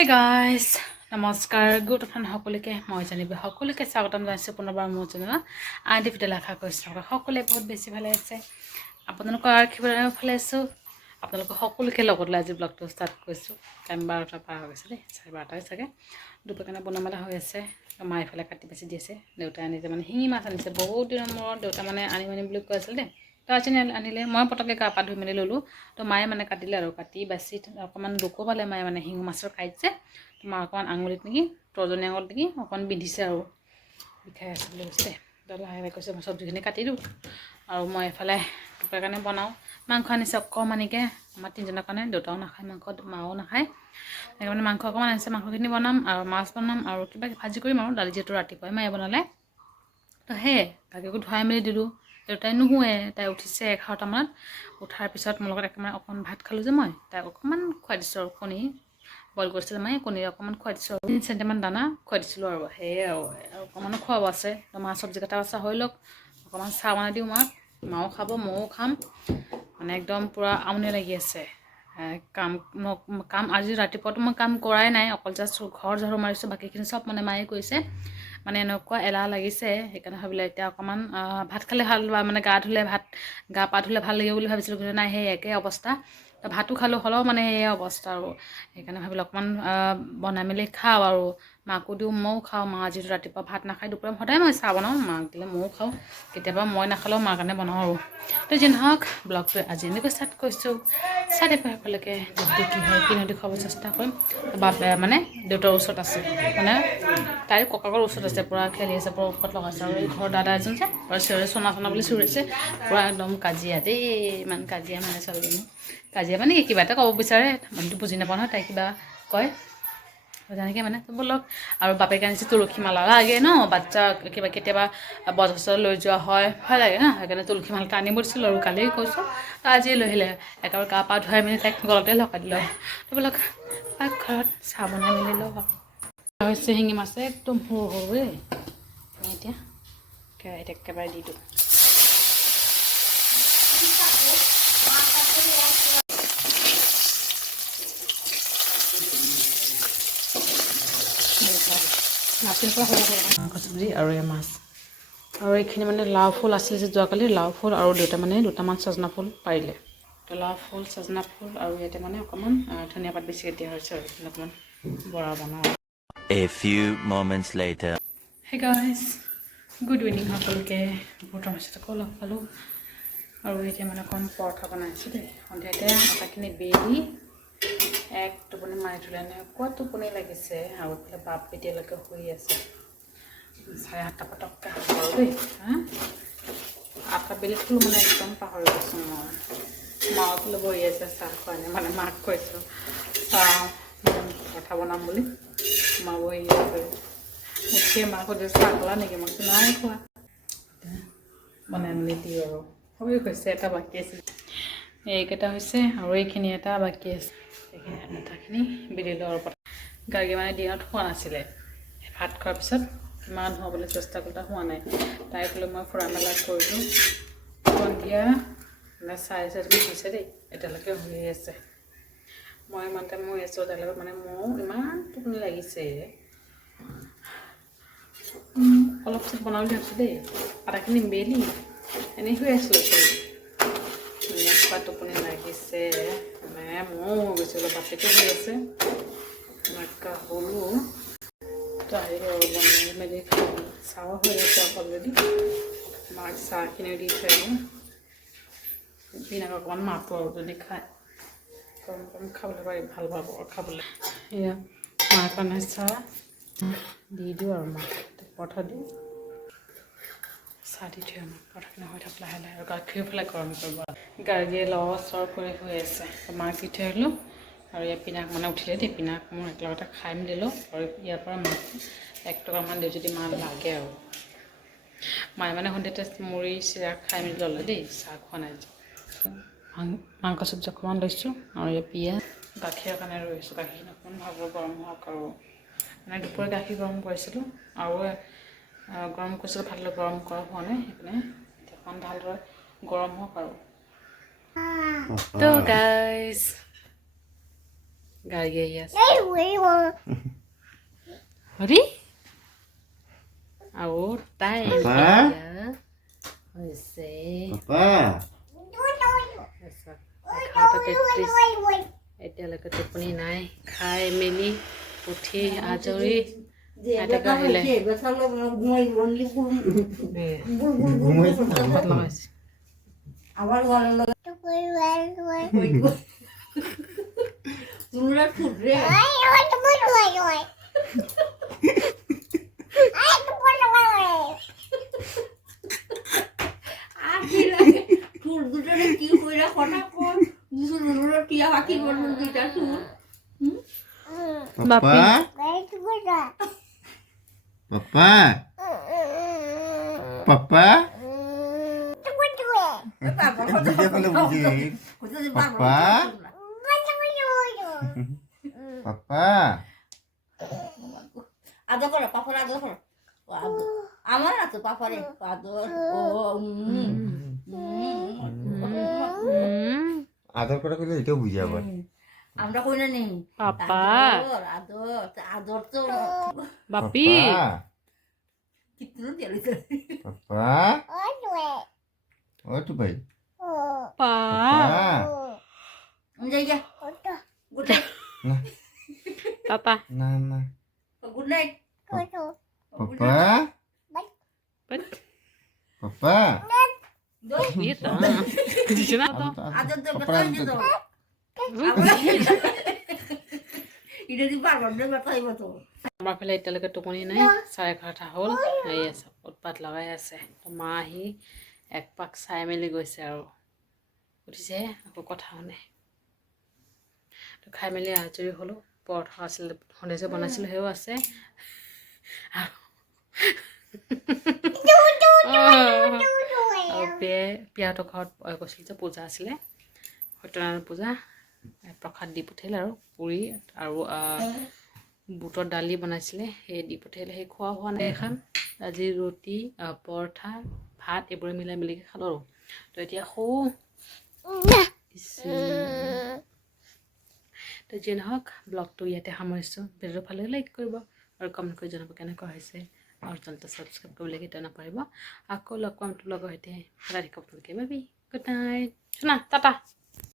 Hey guys, নমস্কাৰ good afternoon সকলোকে মই জানিব সকলোকে স্বাগতম জনাইছোঁ পুনৰবাৰ মোৰ চেনেলত আদি ভিডিঅ' আশা কৰিছোঁ সকলোৱে বহুত বেছি ভালে আছে আপোনালোকৰ আশীৰ্বাদত ভালে আছোঁ আপোনালোকৰ সকলোকে লগত লৈ আজি ব্লগটো ষ্টাৰ্ট কৰিছোঁ টাইম 12টা পাৰ হৈ গৈছে দেই 12:30 চাগে দুপৰীয়া কাৰণে বনোৱা মেলা হৈ আছে মা এইফালে কাটি বাচি দি আছে দেউতাই আনিছে মানে শিঙি মাছ আনিছে বহুত দিনৰ মূৰত দেউতা মানে আনিম বুলি কৈ আছিল দেই তো আজি আনিলে মই পটককৈ গা পা ধুই মেলি ল'লোঁ তো মায়ে মানে কাটিলে আৰু কাটি বাচি অকণমান দুখ পালে মায়ে মানে শিঙি মাছৰ কাইট যে তোমাৰ অকণমান আঙুলিত নেকি তৰ্জনী আঙুলিত নেকি অকণমান বিন্ধিছে আৰু বিষাই আছে বুলি কৈছে দেই লাহে লাহে কৈছে মই চব্জিখিনি কাটি দিওঁ আৰু মই এফালে দুপৰীয়াৰ কাৰণে বনাওঁ মাংস আনিছে অকণমানিকৈ আমাৰ তিনিজনৰ কাৰণে দেউতাও নাখায় মাংস মাও নাখায় সেইকাৰণে মাংস অকণমান আনিছে মাংসখিনি বনাম আৰু মাছ বনাম আৰু কিবা ভাজি কৰিম আৰু দালি যিহেতু ৰাতিপুৱাই মায়ে বনালে তো সেয়ে গাখীৰটো ধুৱাই মেলি দিলোঁ দেউতাই নুশুৱে তাই উঠিছে 11টামানত উঠাৰ পিছত মোৰ লগত অকণমান ভাত খালোঁ যে মই তাইক অকণমান খুৱাই দিছোঁ আৰু কণী বইল কৰিছিলে মায়ে কণী অকণমান খুৱাই দিছোঁ আৰু 3 চেণ্টিমান দানা খুৱাই দিছিলোঁ আৰু সেয়ে আৰু অকণমানো খোৱাব আছে তো মাছ চব্জি কটা বাচা হৈ লওক অকণমান চাহ বনাই দিওঁ মাও খাব ময়ো খাম মানে একদম পূৰা আমনি লাগি আছে কাম আজি ৰাতিপুৱাতো মই কাম কৰাই নাই অকল জাষ্ট ঘৰ ঝাৰু মাৰিছোঁ বাকীখিনি চব মানে মায়ে কৰিছে মানে এনেকুৱা এলাহ লাগিছে সেইকাৰণে ভাবিলে এতিয়া অকণমান ভাত খালে ভাল বা মানে গা পা ধুলে ভাল লাগিব বুলি ভাবিছিলোঁ কিন্তু নাই সেই একে অৱস্থা ভাতো খালোঁ হ'লেও মানে সেই অৱস্থা আৰু সেইকাৰণে ভাবিলোঁ অকণমান বনাই মেলি খাওঁ আৰু মাকো দিওঁ ময়ো খাওঁ মা যিহেতু ৰাতিপুৱা ভাত নাখায় দুপৰীয়া সদায় মই চাহ বনাওঁ মাক দিলে ময়ো খাওঁ কেতিয়াবা মই নাখালেও মাৰ কাৰণে বনাওঁ আৰু তো যি নহওক ব্লগটো আজি এনেকৈ ষ্টাৰ্ট কৰিছোঁ চাই দেখুৱাই সকলোকে যদি কি হয় কি নহয় দেখুৱাব চেষ্টা কৰিম মানে দেউতাৰ ওচৰত আছে মানে তাইৰ ককাকৰ ওচৰত আছে পূৰা খেলি আছে পূৰা উৎপাত লগাইছে আৰু এই ঘৰৰ দাদা এজন যে পূৰা চিঞৰে চনা বুলি চিঞৰিছে পূৰা একদম কাজিয়া দেই ইমান কাজিয়া মানে ছোৱালীজনী কাজিয়া মানে কিবা এটা ক'ব বিচাৰে মানুহটো বুজি নাপাওঁ নহয় তাই কিবা কয় তেনেকৈ মানে ব'লক আৰু বাপেকে আনিছে তুলসী মালা লাগে ন বাচ্চা কিবা কেতিয়াবা বজাৰ লৈ যোৱা হয় ভাল লাগে ন সেইকাৰণে তুলসী মালাটো আনিব দিছিলোঁ আৰু কালি কৈছোঁ আজি লৈ আহিলে একেবাৰে গা পা ধুৱাই মেলি তাইক গলতে লগাই দিলোঁ তো ব'লক ঘৰত চাহ বনাই মেলি লওঁ হৈছে শিঙি মাছে একদম সৰু সৰুৱে এতিয়া কেৰাহীত একেবাৰে দি দিওঁ মাংস চব্জি আৰু এই মাছ আৰু এইখিনি মানে লাও ফুল আছিল যে যোৱাকালি লাও ফুল আৰু দেউতা মানে দুটামান ছজনা ফুল পাৰিলে তো লাও ফুল ছজনা ফুল আৰু ইয়াতে মানে অকণমান ধনিয়া পাত বেছিকৈ দিয়া হৈছে আৰু অকণমান বৰা বনাওঁ A few moments later. Hey guys, good evening সকলোকে বহুত সমস্যাত আকৌ লগ পালোঁ আৰু এতিয়া মানে অকণ পৰঠা বনাইছোঁ দেই সন্ধিয়াতে আটাখিনি বেলি এক টোপনি মাৰি থ'লে এনেকুৱা টোপনি লাগিছে আৰু এইফালে বাপ এতিয়ালৈকে শুই আছে 7:30 পটককৈ হ'ব আৰু দেই আটা বেলি থ'লোঁ মানে একদম পাহৰি গৈছোঁ মই মাও ফালে বহি আছে চাহ খোৱা নাই মানে মাক কৈছোঁ চাহ পৰঠা বনাম বুলি মা বহি আছে উঠিয়ে মাক সুধিছে চাহ খোৱা নেকি মই নাই খোৱা বনাই মেলি দিওঁ আৰু হৈ গৈছে এটা বাকী আছে এইকেইটা হৈছে আৰু এইখিনি এটা বাকী আছে এইখিনি আটাখিনি বেলি লোৱাৰ ওপৰত গাৰ্গী মানে দিনত হোৱা নাছিলে ভাত খোৱাৰ পিছত ইমান হ'বলৈ চেষ্টা কৰোঁতে হোৱা নাই তাইক লৈ মই ফুৰা মেলা কৰিলোঁ সন্ধিয়া মানে 4:30 হৈছে দেই এতিয়ালৈকে হৈ আছে মই ইমান টাইম হৈ আছোঁ তাইৰ লগত মানে মোৰ ইমান টোপনি লাগিছে অলপ পিছত বনাওঁ বুলি ভাবিছোঁ দেই আটাখিনি বেলি এনেই হৈ আছিলোঁ এনেকুৱা টোপনি লাগিছে মানে ময়ো গৈছোঁ অলপ বাপেকে হৈ আছে এনেকুৱা হ'লোঁ তাই বনাই মেলি চাহ হৈ আছে অলৰেডি মাক চাহখিনিও দি থৈ আহিম পিনাক অকণমান মাতো আৰু যদি খায় গৰম গৰম খাবলৈ পাৰি ভাল পাব খাবলৈ এয়া মাৰ কাৰণে চাহ দি দিওঁ আৰু মাক পৰঠা দিওঁ চাহ দি থৈ আমাক পৰঠাখিনি হৈ থাক লাহে লাহে আৰু গাখীৰ ফালে গৰম কৰিব গাৰ্গীয়ে লৰচৰ কৰি হৈ আছে মাক দি থৈ আহিলোঁ আৰু ইয়াত পিনাক মানে উঠিলে দেই পিনাক মোৰ একেলগতে খাই মেলি দিলোঁ আৰু ইয়াৰ পৰা মাক 1 টকামান দিওঁ যদি মাক লাগে আৰু মায়ে মানে সন্ধিয়াতে মুড়ি চিৰা খাই মেলি ল'লে দেই চাহ খোৱা নাই মাংস চব্জি অকণমান লৈছোঁ আৰু এই পিঁয়াজ গাখীৰৰ কাৰণে ৰৈছোঁ গাখীৰখিনি অকণমান ভালকৈ গৰম হওক আৰু মানে দুপৰীয়া গাখীৰ গৰম কৰিছিলোঁ আৰু গৰম কৰিছিলোঁ ভালদৰে গৰম কৰা হোৱা নাই সেইকাৰণে অকণমান ভালদৰে গৰম হওক আৰু তো গাইজ গাড়ী আহি আছে হৰি আৰু টাইম হৈছে 11:33 এতিয়ালৈকে টোপনি নাই খাই মেলি উঠি আজৰি আইতাকে আহিলে Papa? Dia kalau bujing. Papa? Papa? আদর করো পাপার আদর করো আমার না তো পাপারে আদর ও আদর করে কইলে এটাও বুঝে আবার আমরা কই না নেই পাপা আদর আদর তো বাপি কিতনো দিলি পাপা ও তো ভাই পা যাই যা গুড নাইট না টাটা না না good night Papa? Papa? Gitu. Di sini atau? আদর তো Papa কথা itu. তো এটা দি পারবো না কথাই মতো আমাৰ ফালে এতিয়ালৈকে টোপনি নাই 11:30 হ'ল এই আছে উৎপাত লগাই আছে তো মা আহি এক পাক চাই মেলি গৈছে আৰু উঠিছে আকৌ কথা শুনে তো খাই মেলি আজৰি হ'লোঁ পৰঠা আছিলে সন্ধিয়া যে বনাইছিলোঁ সেয়াও আছে আৰু পিয়াহঁতৰ ঘৰত কৈছিল যে পূজা আছিলে সত্যনাৰায়ণ পূজা প্ৰসাদ দি পঠিয়ালে আৰু পুৰি আৰু বুটৰ দালি বনাইছিলে সেই দি পঠিয়ালে সেই খোৱা হোৱা নাই এখন আজি ৰুটি পৰঠা ভাত এইবোৰে মিলাই মিলিকৈ খালোঁ আৰু তো এতিয়া তো যি নহওক ব্লগটো ইয়াতে সামৰিছোঁ ভিডিঅ'টো ভালে লাইক কৰিব আৰু কমেণ্ট কৰি জনাব কেনেকুৱা হৈছে আৰু চেনেলটো ছাবস্ক্ৰাইব কৰিবলৈ কেতিয়াও নাপাহৰিব আকৌ লগ পাম তোৰ লগৰ সৈতে সদায় থাকিব আপোনালোকে বাবি গুড নাইট শুনা টাটা